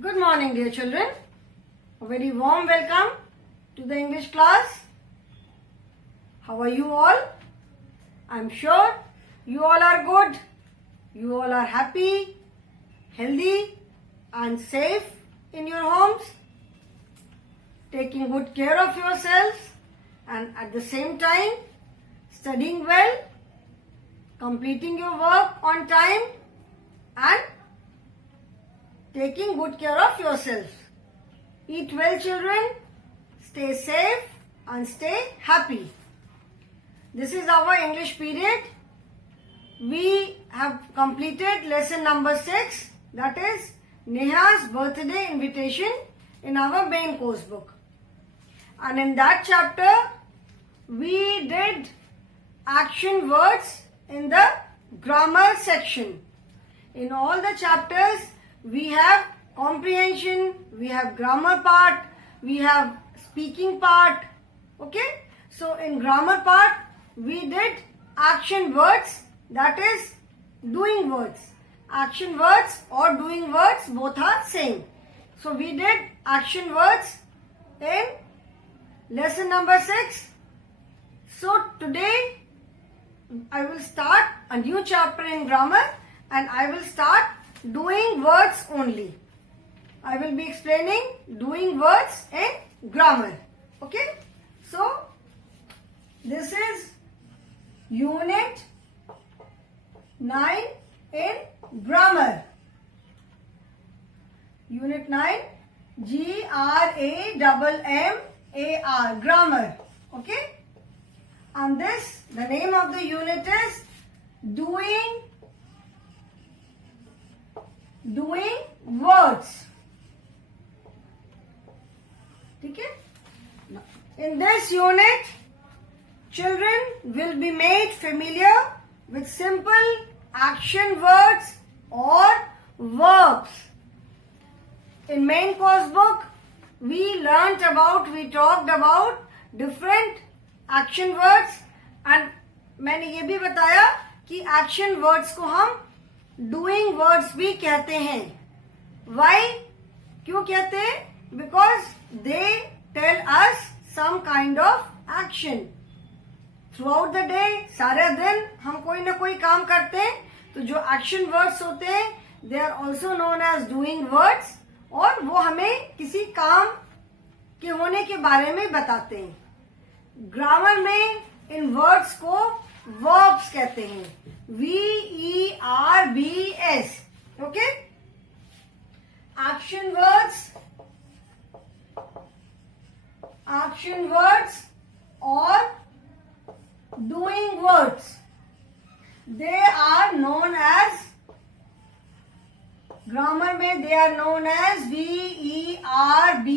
Good morning, dear children. A very warm welcome to the English class. How are you all? I'm sure you all are good. You all are happy, healthy and safe in your homes, taking good care of yourselves and at the same time studying well, completing your work on time and taking good care of yourselves. Eat well, children. Stay safe and stay happy. This is our English period. We have completed lesson number 6, that is Neha's birthday invitation in our main course book. And in that chapter, we did action words in the grammar section. In all the chapters, we have comprehension, we have grammar part, we have speaking part. Okay? So in grammar part, we did action words, that is doing words. Action words or doing words both are same. So we did action words in lesson number 6. So today I will start a new chapter in grammar and I will start doing words only. I will be explaining doing words in grammar. Okay? So this is unit 9 in grammar. Unit 9, G-R-A-M-M-A-R, grammar. Okay? And this, the name of the unit is doing words. Okay? In this unit, children will be made familiar with simple action words or verbs. In main course book, we talked about different action words and मैंने ये भी बताया कि action words को हम doing words भी कहते हैं. Why? क्यों कहते हैं? Because they tell us some kind of action. Throughout the day, सारे दिन हम कोई ना कोई काम करते हैं, तो जो action words होते हैं, they are also known as doing words और वो हमें किसी काम के होने के बारे में बताते हैं. ग्रामर में इन वर्ड्स को verbs कहते हैं. VERBS. Okay? Action words or doing words. They are known as, grammar में they are known as VERBS,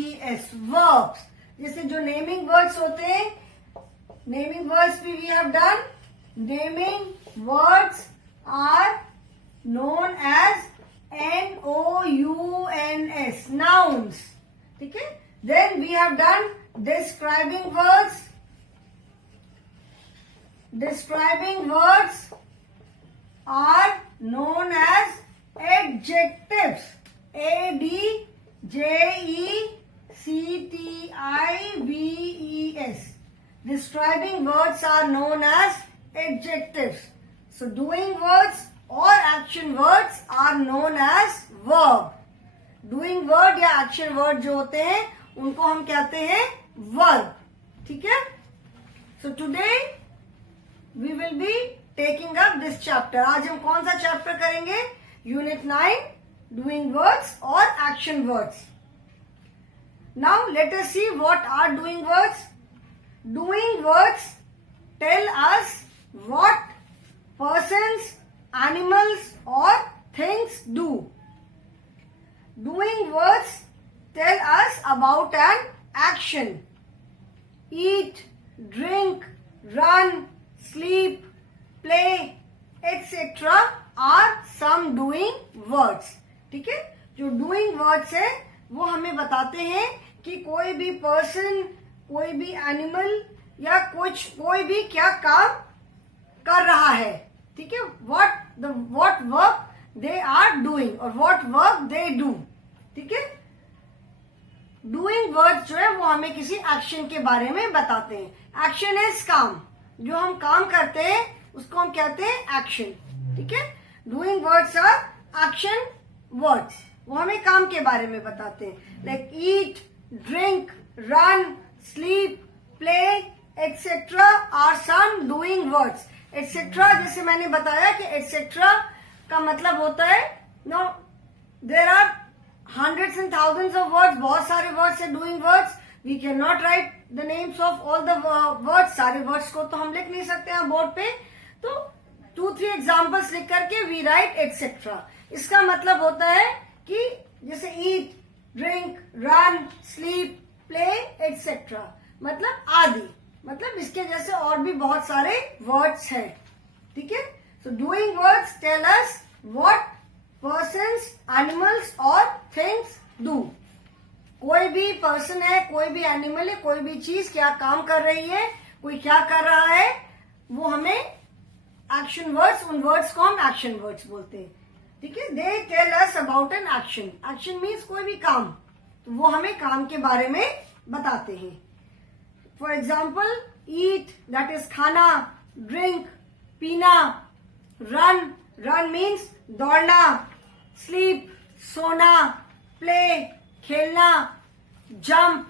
verbs. जैसे जो नेमिंग वर्ड्स होते हैं, नेमिंग वर्ड्स भी we have done. Naming words are known as NOUNS, nouns. ठीक है? Then we have done describing words. Describing words are known as adjectives. ADJECTIVES. Describing words are known as adjectives. So doing words or action words are known as verb. Doing word या action word जो होते हैं उनको हम कहते हैं verb. ठीक है? So today we will be taking up this chapter. आज हम कौन सा चैप्टर करेंगे? Unit 9, doing words or action words. Now let us see what are doing words. Doing words tell us what persons, animals or things do. Doing words tell us about an action. Eat, drink, run, sleep, play, etc. are some doing words. ठीक है? जो doing words है वो हमें बताते हैं कि कोई भी पर्सन, कोई भी एनिमल या कोई भी क्या काम कर रहा है. ठीक है? what work they are doing or what work they do. ठीक है। डूइंग वर्ड्स जो है वो हमें किसी एक्शन के बारे में बताते हैं। एक्शन इज काम, जो हम काम करते हैं उसको हम कहते हैं एक्शन, ठीक है। Doing words are action words, वो हमें काम के बारे में बताते हैं। Like eat, drink, run, sleep, play etcetera are some doing words. Etcetera जैसे मैंने बताया कि एटसेट्रा का मतलब होता है no there are hundreds and thousands of words, बहुत सारे वर्ड्स है doing words. We can not write the names of all the words, सारे वर्ड्स को तो हम लिख नहीं सकते हैं बोर्ड पे, तो 2-3 एग्जाम्पल्स लिख करके वी राइट एटसेट्रा। इसका मतलब होता है कि जैसे eat, drink, run, sleep, play etcetera, मतलब आदि, मतलब इसके जैसे और भी बहुत सारे वर्ड्स हैं, ठीक है। So doing words tell us what persons, animals और थिंग्स डू। कोई भी पर्सन है, कोई भी एनिमल है, कोई भी चीज क्या काम कर रही है, कोई क्या कर रहा है, वो हमें एक्शन वर्ड्स, उन वर्ड्स को हम एक्शन वर्ड्स बोलते हैं, ठीक है। They tell us about an action. Action means कोई भी काम, तो वो हमें काम के बारे में बताते हैं। For example eat, that is खाना, ड्रिंक, पीना, रन, रन मीन्स दौड़ना, स्लीप, सोना, प्ले, खेलना, जंप,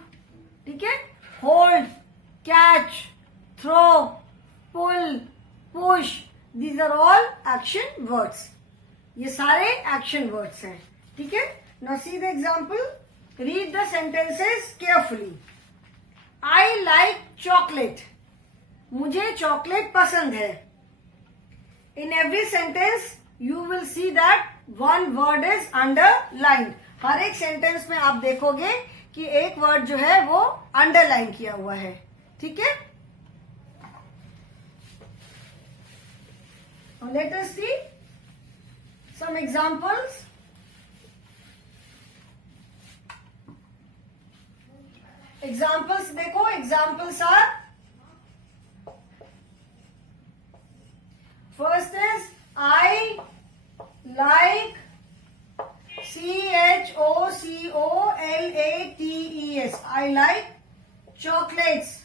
ठीक है, hold, catch, throw, pull, push, these are all action words. ये सारे एक्शन वर्ड्स हैं, ठीक है। Now see the example, read the sentences carefully. I like chocolate, मुझे चॉकलेट पसंद है। In every sentence you will see that one word is underlined. हर एक सेंटेंस में आप देखोगे कि एक वर्ड जो है वो अंडरलाइन किया हुआ है, ठीक है। Let us see some examples. Examples देखो, examples are, first is I like CHOCOLATES. I like chocolates.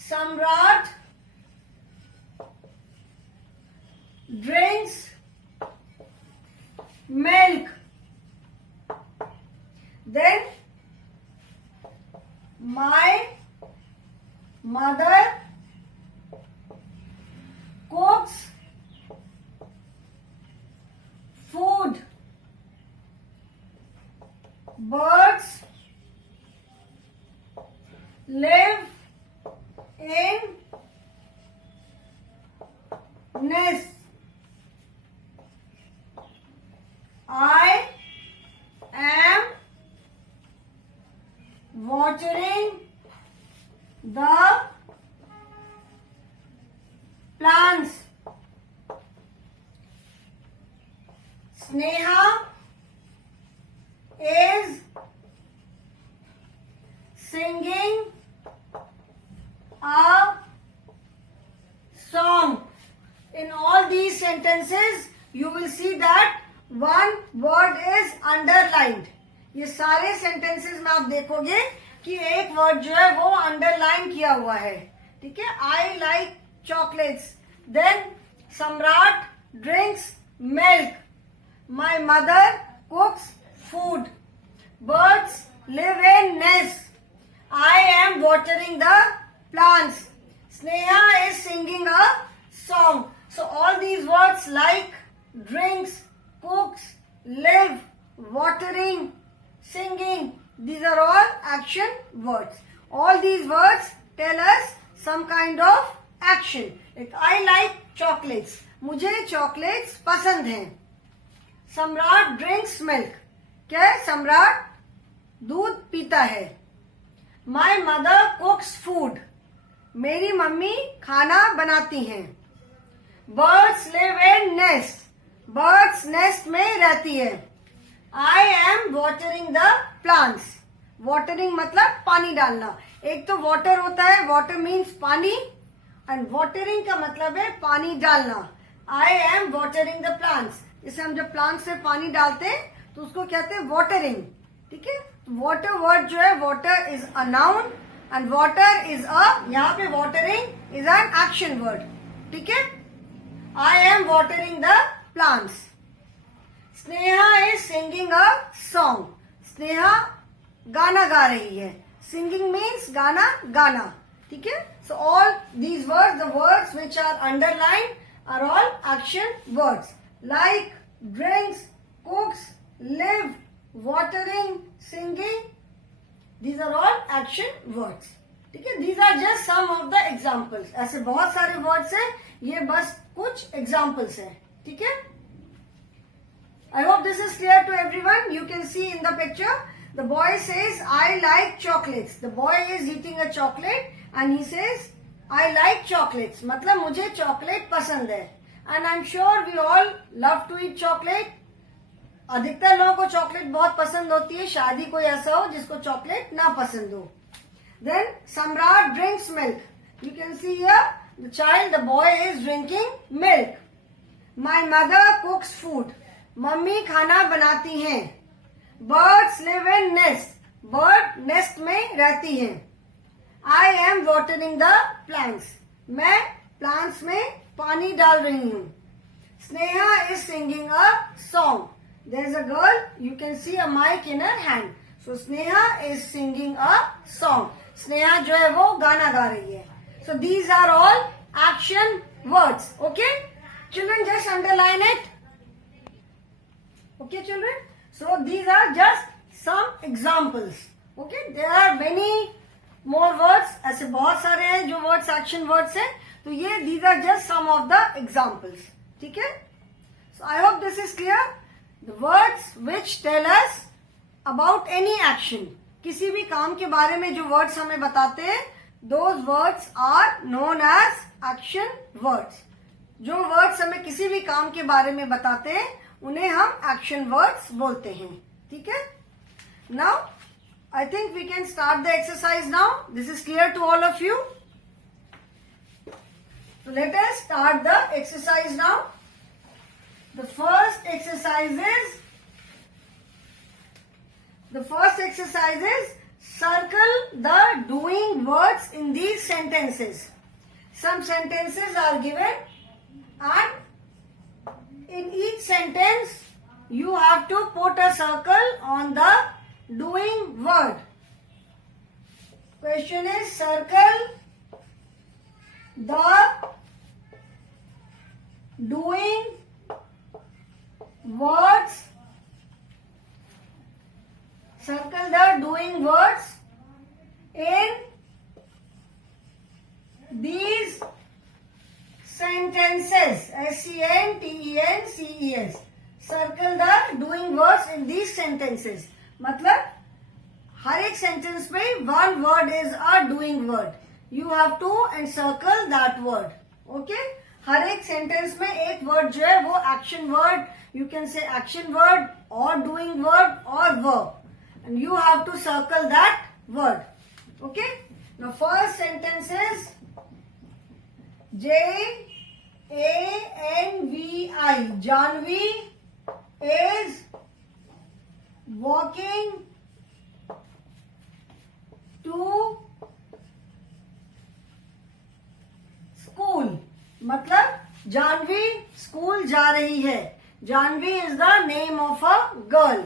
Samrat drinks milk. Then my mother cooks food. Birds live in nests. I am watering the plants. Sneha is singing a song. In all these sentences you will see that one word is underlined. ये सारे sentences में आप देखोगे कि एक word जो है वो underline किया हुआ है, ठीक है। I like chocolates. Then Samrat drinks milk. My mother cooks food. Birds live in nests. I am watering the plants. Sneha is singing a song. So all these words like drinks, cooks, live, watering, singing, these are all action words. All these words tell us some kind of action. Like I like chocolates. मुझे chocolates पसंद हैं. सम्राट drinks milk, क्या है, सम्राट दूध पीता है. माई मदर कुक्स फूड, मेरी मम्मी खाना बनाती हैं. Birds live in nest, birds nest में रहती है. I am watering the plants, watering मतलब पानी डालना. एक तो वाटर होता है, वाटर मीन्स पानी, एंड वाटरिंग का मतलब है पानी डालना. I am watering the plants. इसे हम जब प्लांट से पानी डालते हैं तो उसको कहते हैं वाटरिंग, ठीक है। वाटर वर्ड जो है, water is a noun and water is a, यहाँ पे watering is an action word, ठीक है। I am watering the plants. Sneha is singing a song. Sneha गाना गा रही है। सिंगिंग मीन्स गाना गाना, ठीक है। So all these words, the words which are underline are all action words, like drinks, cooks, live, watering, singing, these are all action words, ठीक है। these are just some of the examples, ऐसे बहुत सारे words हैं, ये बस कुछ examples हैं, ठीक है। I hope this is clear to everyone. You can see in the picture, the boy says, I like chocolates. The boy is eating a chocolate and he says, I like chocolates. मतलब मुझे chocolate पसंद है. And I'm sure we all love to eat chocolate. अधिकतर लोगों को चॉकलेट बहुत पसंद होती है, शायद कोई ऐसा हो जिसको चॉकलेट ना पसंद हो। देन सम्राट drinks milk. You can see here the child, the boy is drinking milk. My mother कुक्स फूड। मम्मी खाना बनाती हैं। Birds live in nest. Bird nest में रहती हैं। I am watering the plants. मैं प्लांट्स में पानी डाल रही हूँ। Sneha is singing a song. There is a girl, you can see a mic in her hand. So Sneha is singing a song. Sneha जो है वो गाना गा रही है. So these are all action words. Okay? Children, just underline it. Okay, children? So these are just some examples. Okay? There are many more words. ऐसे बहुत सारे हैं जो words action words हैं. तो ये these are just some of the examples. ठीक है? So I hope this is clear. The words which tell us about any action, किसी भी काम के बारे में जो words हमें बताते हैं, those words are known as action words. जो words हमें किसी भी काम के बारे में बताते हैं, उन्हें हम action words बोलते हैं, ठीक है। Now, I think we can start the exercise now. This is clear to all of you. So let us start the exercise now. The first exercise is circle the doing words in these sentences. Some sentences are given and in each sentence you have to put a circle on the doing word. Question is circle the doing words. Circle the doing words in these sentences. sentences. Circle the doing words in these sentences. मतलब हर एक सेंटेंस में one word is a doing word. You have to encircle that word. Okay? हर एक सेंटेंस में एक वर्ड जो है वो action word, you can say action word or doing word or verb, and you have to circle that word. Okay? Now first sentence is Janvi. Janvi is walking to school. मतलब जानवी स्कूल जा रही है. Janvi is the name of a girl.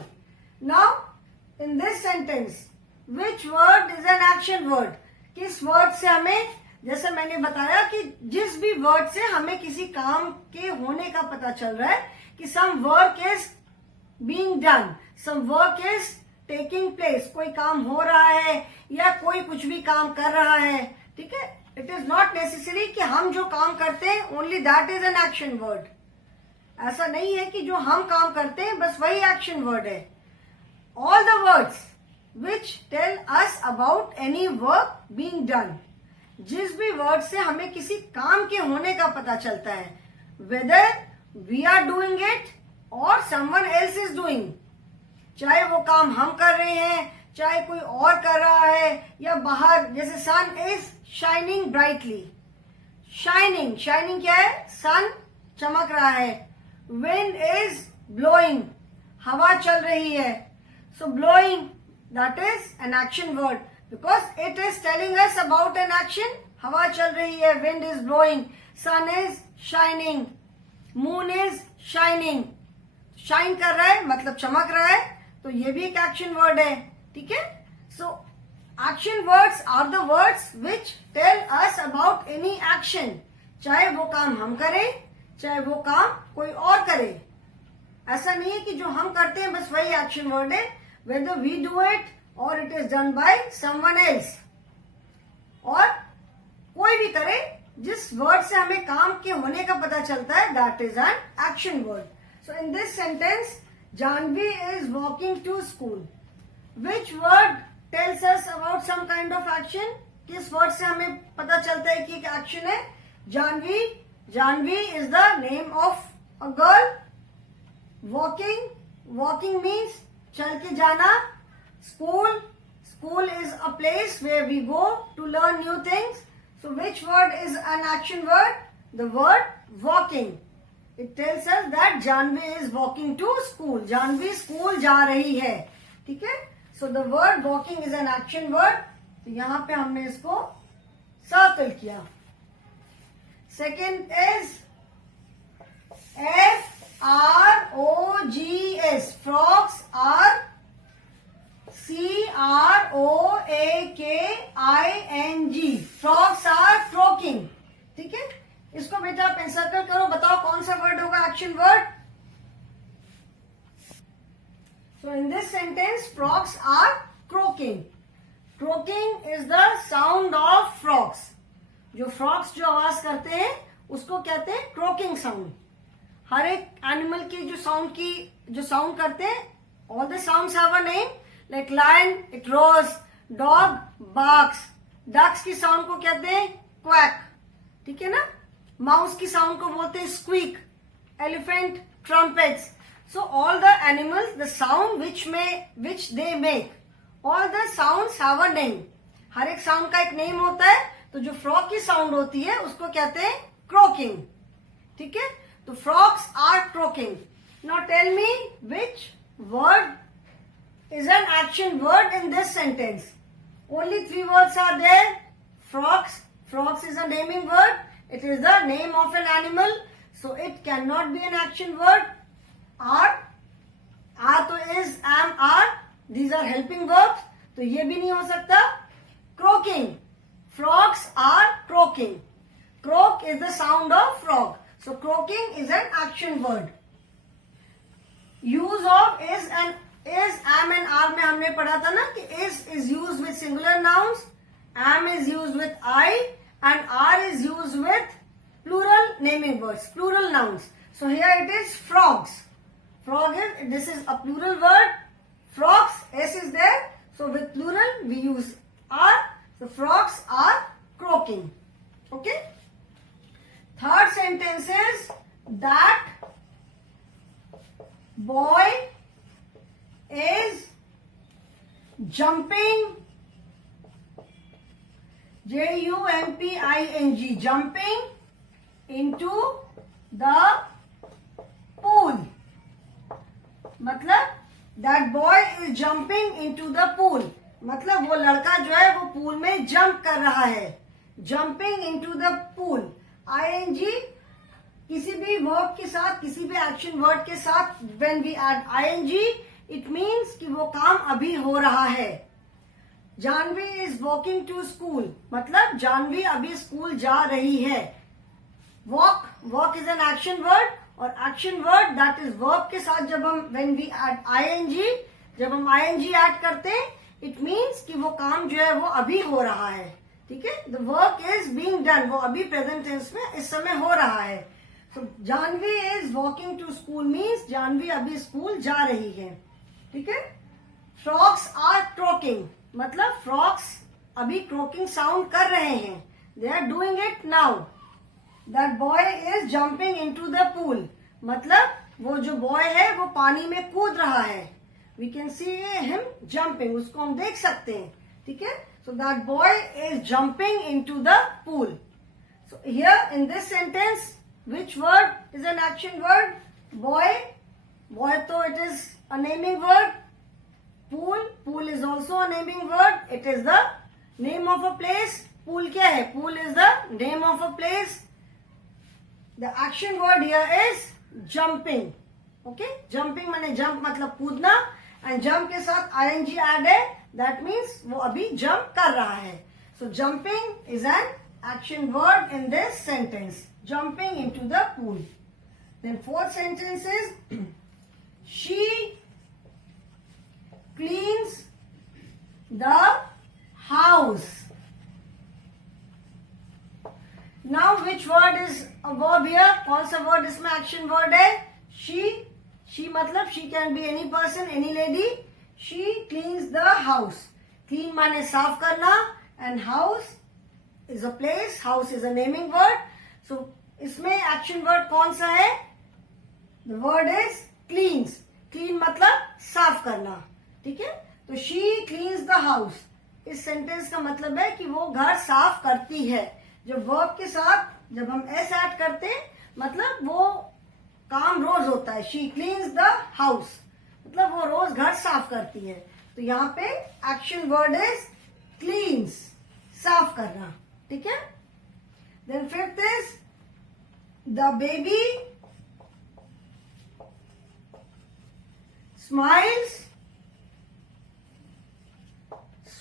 Now in this sentence which word is an action word? किस word से हमें, जैसे मैंने बताया कि जिस भी वर्ड से हमें किसी काम के होने का पता चल रहा है कि some work is being done, some work is taking place, कोई काम हो रहा है या कोई कुछ भी काम कर रहा है. ठीक है, इट इज नॉट नेसेसरी कि हम जो काम करते हैं only that is an action word. ऐसा नहीं है कि जो हम काम करते हैं बस वही एक्शन वर्ड है. All the words which tell us about any work being done, जिस भी वर्ड से हमें किसी काम के होने का पता चलता है, whether we are doing it और समवन एल्स इज डूइंग, चाहे वो काम हम कर रहे हैं, चाहे कोई और कर रहा है, या बाहर जैसे sun is shining brightly. Shining, shining क्या है? सन चमक रहा है. wind is blowing. हवा चल रही है. So blowing, that is an action word because it is telling us about an action. हवा चल रही है, wind is blowing, sun is shining, moon is shining. Shine कर रहा है मतलब चमक रहा है, तो ये भी एक एक्शन वर्ड है. ठीक है. So action words are the words which tell us about any action. चाहे वो काम हम करें, चाहे वो काम कोई और करे. ऐसा नहीं है कि जो हम करते हैं बस वही एक्शन वर्ड है. वेदर वी डू इट और it is done by someone else, और कोई भी करे, जिस वर्ड से हमें काम के होने का पता चलता है, that is an action word. So in this sentence, Janvi is walking to school. Which word tells us about some kind of action? किस word से हमें पता चलता है कि एक action है? Janvi. Janvi is the name of a girl. Walking. Walking means चल के जाना. School. School is a place where we go to learn new things. So which word is an action word? The word walking. It tells us that Janvi is walking to school. Janvi school जा रही है. ठीक है. So the word walking is an action word. तो यहाँ पे हमने इसको सर्कल किया. Second is frogs. Frogs are croaking. Frogs are croaking. ठीक है. इसको बेटा आप सर्कल करो. बताओ कौन सा वर्ड होगा action word. So in this sentence frogs are croaking. Croaking is the sound of frogs. जो फ्रॉग्स जो आवाज करते हैं उसको कहते हैं क्रोकिंग साउंड. हर एक एनिमल की जो साउंड करते हैं, all the sounds have a name. Like lion it roars, dog barks, ducks की साउंड को कहते हैं क्वैक. ठीक है ना. माउस की साउंड को बोलते हैं squeak. Elephant trumpets. So all the animals, the sound which they make, all the sounds have a name. हर एक साउंड का एक नेम होता है. तो जो फ्रॉग की साउंड होती है उसको कहते हैं क्रोकिंग. ठीक है. तो frogs are croaking. Now tell me which word is an action word in this sentence. Only 3 words are there. Frogs. Frogs is a naming word. It is the name of an animal, so it cannot be an action word. Are तो is, am, are. These are helping verbs. तो ये भी नहीं हो सकता. Croaking. Frogs are croaking. Croak is the sound of frog. So croaking is an action word. Use of is, am and are में हमने पढ़ा था ना कि is used with singular nouns, am is used with I, and are is used with plural naming words, plural nouns. So here it is frogs. This is a plural word. Frogs, s is there. So with plural we use are. So frogs are croaking. Okay. Third sentence is that boy is jumping, jumping, jumping into the pool. मतलब that boy is jumping into the pool. मतलब वो लड़का जो है वो पूल में जंप कर रहा है. jumping into the pool. ing किसी भी वर्ब के साथ, किसी भी एक्शन वर्ड के साथ when we add ing, it means कि वो काम अभी हो रहा है. Janvi is walking to school. मतलब जानवी अभी स्कूल जा रही है. walk is an action word, और action word that is verb के साथ जब हम when we add ing, जब हम ing ऐड करते हैं, it means कि वो काम जो है वो अभी हो रहा है. ठीक है. the work is being done. वो अभी प्रेजेंट टेंस में इस समय हो रहा है. So Janvi is walking to school means Janvi अभी स्कूल जा रही है. ठीक है. Frogs are croaking. मतलब frogs अभी croaking sound कर रहे हैं. They are doing it now. That boy is jumping into the pool. मतलब वो जो boy है वो पानी में कूद रहा है. We can see him jumping. उसको हम देख सकते हैं. ठीक है. So that boy is jumping into the pool. So here in this sentence, which word is an action word? boy, boy तो it is a naming word. Pool, pool is also a naming word. It is the name of a place. Pool क्या है? Pool is the name of a place. The action word here is jumping. Okay, jumping माने jump मतलब कूदना, and jump के साथ ing add है. That means वो अभी jump कर रहा है. So jumping is an action word in this sentence. Jumping into the pool. Then fourth sentence is she cleans the house. Now which word is a verb here? कौन सा word इसमें action word है? She मतलब she can be any person, any lady. She cleans the house. Clean माने साफ करना, and house is a place. House is a naming word. So इसमें action word कौन सा है? The word is cleans. Clean मतलब साफ करना. ठीक है? तो she cleans the house. इस सेंटेंस का मतलब है कि वो घर साफ करती है. जो वर्ब के साथ जब हम एस ऐड करते हैं, मतलब वो काम रोज होता है. शी क्लीन्स द हाउस मतलब वो रोज घर साफ करती है. तो यहाँ पे एक्शन वर्ड इज क्लीन्स, साफ करना. ठीक है? Then fifth is the baby smiles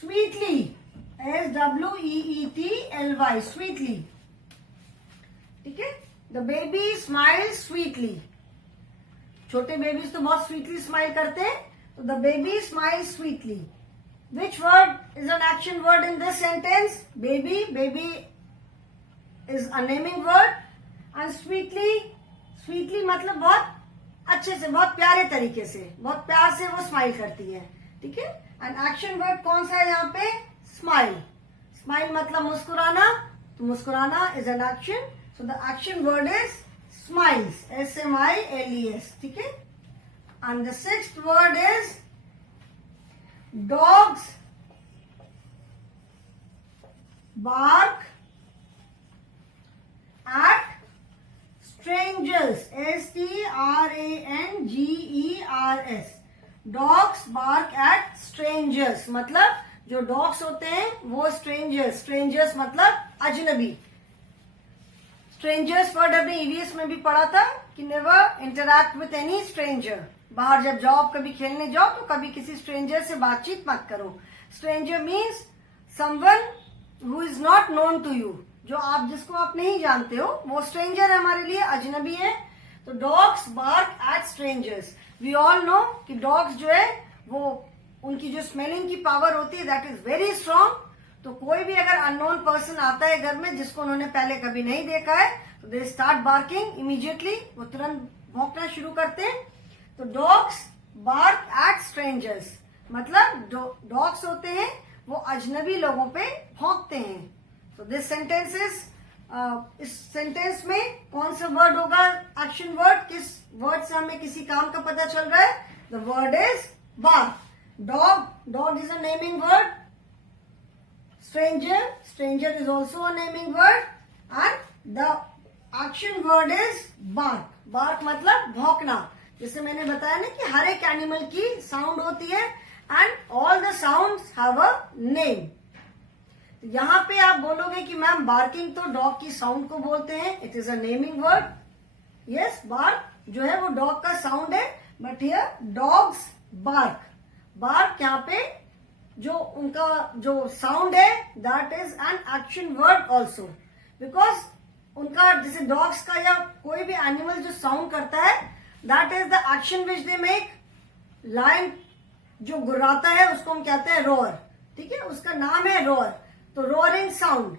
sweetly. SWEETLY, sweetly. ठीक है? The baby smiles sweetly. छोटे बेबीज तो बहुत स्वीटली स्माइल करते हैं. तो the baby smiles sweetly. Which word is an action word in this sentence? Baby. Baby is a naming word. And sweetly, sweetly मतलब बहुत अच्छे से, बहुत प्यारे तरीके से, बहुत प्यार से वो स्माइल करती है. ठीक है? एंड एक्शन वर्ड कौन सा है यहाँ पे? स्माइल. स्माइल मतलब मुस्कुराना. तो मुस्कुराना is an action. So the action word is smiles. SMILES. ठीक है? And the sixth word is dogs bark at strangers. STRANGERS. Dogs bark at strangers. मतलब जो डॉग्स होते हैं वो स्ट्रेंजर्स. स्ट्रेंजर्स मतलब अजनबी. स्ट्रेंजर्स वर्ड अभी ईवीएस में भी पढ़ा था कि never interact with any stranger. बाहर जब जाओ, कभी खेलने जाओ, तो कभी किसी स्ट्रेंजर से बातचीत मत करो. Stranger means someone who is not known to you. जो आप जिसको आप नहीं जानते हो वो स्ट्रेंजर है हमारे लिए, अजनबी है. तो dogs bark at strangers. We all know कि डॉग्स जो है वो उनकी जो स्मेलिंग की पावर होती है दैट इज वेरी स्ट्रांग. तो कोई भी अगर अननोन पर्सन आता है घर में जिसको उन्होंने पहले कभी नहीं देखा है, तो दे स्टार्ट बार्किंग इमीडिएटली. वो तुरंत भौंकना शुरू करते हैं. तो डॉग्स बार्क एट स्ट्रेंजर्स मतलब जो डॉग्स होते हैं वो अजनबी लोगों पे भौंकते हैं. तो दिस सेंटेंस इज इस सेंटेंस में कौन सा वर्ड होगा एक्शन वर्ड? किस वर्ड से हमें किसी काम का पता चल रहा है? The word is bark. Dog is a naming word. Stranger is also a naming word. And the action word is bark. Bark मतलब भौंकना. जैसे मैंने बताया ना कि हर एक एनिमल की साउंड होती है and all the sounds have a name. यहाँ पे आप बोलोगे कि मैम बार्किंग तो डॉग की साउंड को बोलते हैं. It is a naming word. Yes, bark जो है वो डॉग का साउंड है. But here dogs bark. Bark यहाँ पे जो उनका जो साउंड है that is an action word also. Because उनका जैसे डॉग्स का या कोई भी एनिमल जो साउंड करता है that is the action which they make. Lion जो गुर्राता है उसको हम कहते हैं रोअर. ठीक है? उसका नाम है रोअर. तो roaring sound.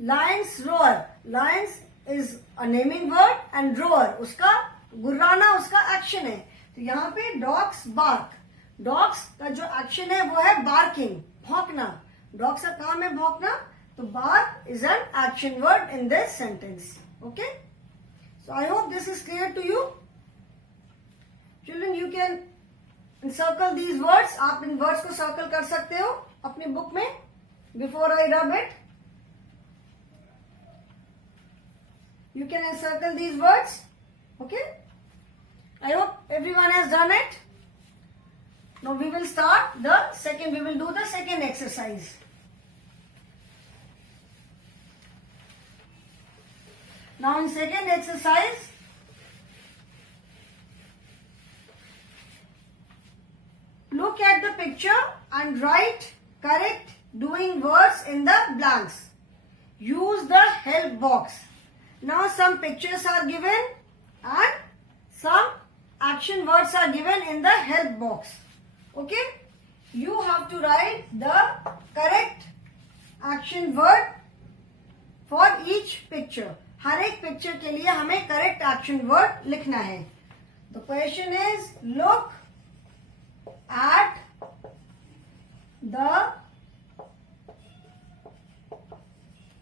Lions row or. Lions is a naming word and row or उसका गुर्राना उसका एक्शन है. तो यहाँ पे डॉग्स बार्क. डॉग्स का जो एक्शन है वो है बार्किंग, भौंकना. डॉग्स का काम है भौंकना. तो bark is an action word in this sentence. Okay? So I hope this is clear to you. Children you can circle these words. आप इन वर्ड्स को सर्कल कर सकते हो अपनी बुक में. Before I rub it you can encircle these words. Okay? I hope everyone has done it. Now we will start we will do the second exercise. Now in second exercise, look at the picture and write correct doing words in the blanks. Use the help box. Now some pictures are given and some action words are given in the help box. Okay? You have to write the correct action word for each picture. हर एक पिक्चर के लिए हमें correct action word लिखना है. The question is, look at the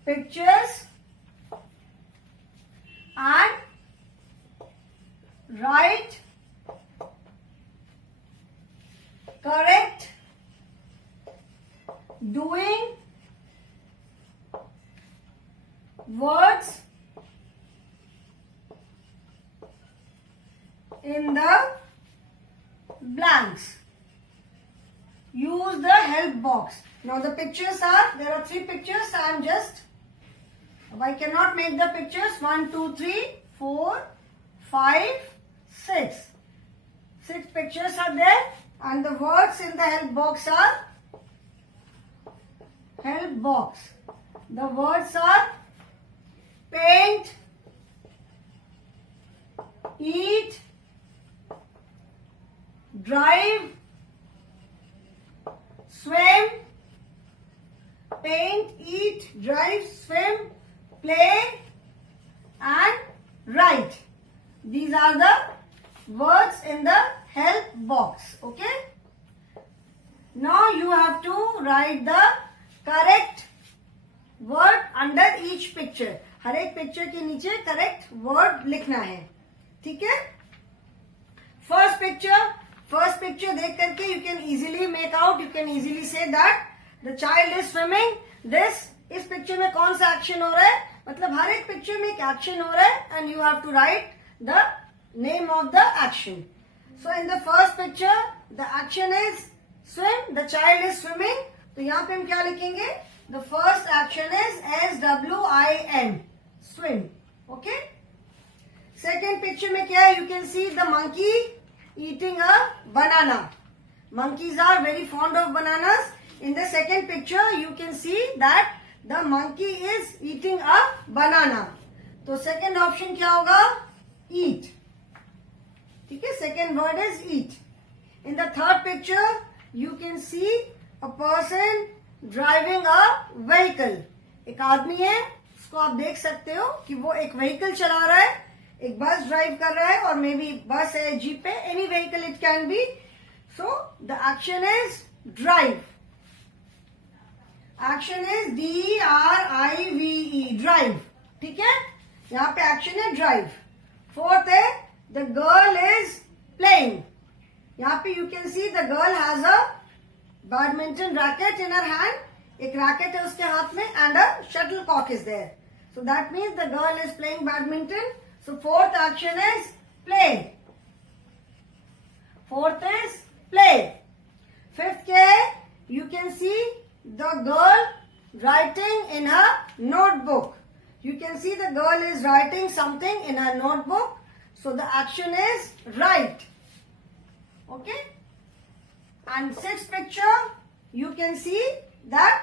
pictures and write correct doing words in the blanks. Use the help box. Now the pictures there are 3 pictures. I cannot make the pictures. 1, 2, 3, 4, 5, 6. 6 pictures are there and the words in the help box are help box. The words are paint, eat, drive, swim, paint, eat, drive, swim, play and write. These are the words in the help box. Okay? Now you have to write the correct word under each picture. हर एक पिक्चर के नीचे correct word लिखना है. ठीक है? First picture देख करके you can easily make out, you can easily say that the child is swimming. इस पिक्चर में कौन सा एक्शन हो रहा है, मतलब हर एक पिक्चर में एक एक्शन हो रहा है and you have to write the name of the action. So in the first picture the action is swim, the child is swimming. तो यहाँ पे हम क्या लिखेंगे? The first action is SWIM, swim. Okay? Second picture में क्या है? You can see the monkey eating a banana. Monkeys are very fond of bananas. In the second picture you can see that the monkey is eating a banana. तो second option क्या होगा? Eat. ठीक है? Second word is eat. In the third picture you can see a person driving a vehicle. एक आदमी है, उसको आप देख सकते हो कि वो एक व्हीकल चला रहा है, एक बस ड्राइव कर रहा है और मे बी बस है, जीप है, any vehicle it can be. So the action is drive. Action is DRIVE, drive. ठीक है? यहाँ पे एक्शन है ड्राइव. फोर्थ है द गर्ल इज प्लेइंग. यहाँ पे you can see the girl has a badminton racket in her hand. एक racket है उसके हाथ में and a shuttlecock is there. So that means the girl is playing badminton. So fourth action is play. Fourth is play. Fifth क्या है? You can see the girl writing in her notebook. You can see the girl is writing something in her notebook. So the action is right. Okay? And sixth picture, you can see that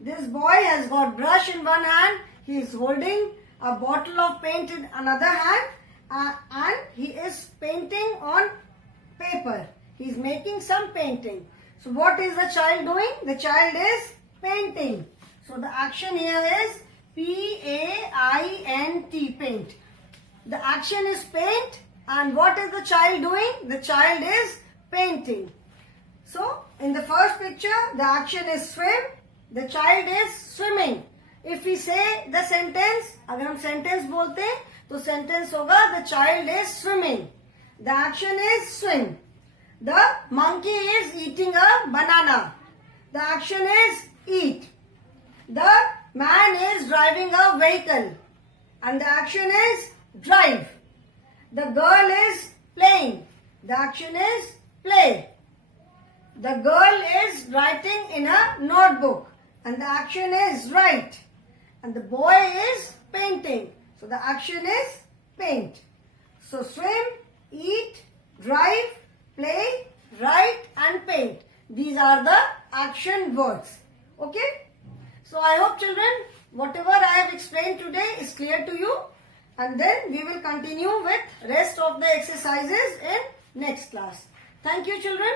this boy has got brush in one hand, he is holding a bottle of paint in another hand, and he is painting on paper. He is making some painting. So what is the child doing? The child is painting. So the action here is PAINT, paint. The action is paint, and what is the child doing? The child is painting. So in the first picture the action is swim, the child is swimming. If we say the sentence, अगर हम sentence बोलते हैं तो sentence होगा the child is swimming. The action is swim. The monkey is eating a banana. The action is eat. The man is driving a vehicle and the action is drive. The girl is playing. The action is play. The girl is writing in a notebook and the action is write. And the boy is painting. So the action is paint. So swim, eat, drive, play, write and paint. These are the action words. Okay? So I hope children, whatever I have explained today is clear to you. And then we will continue with rest of the exercises in next class. Thank you children.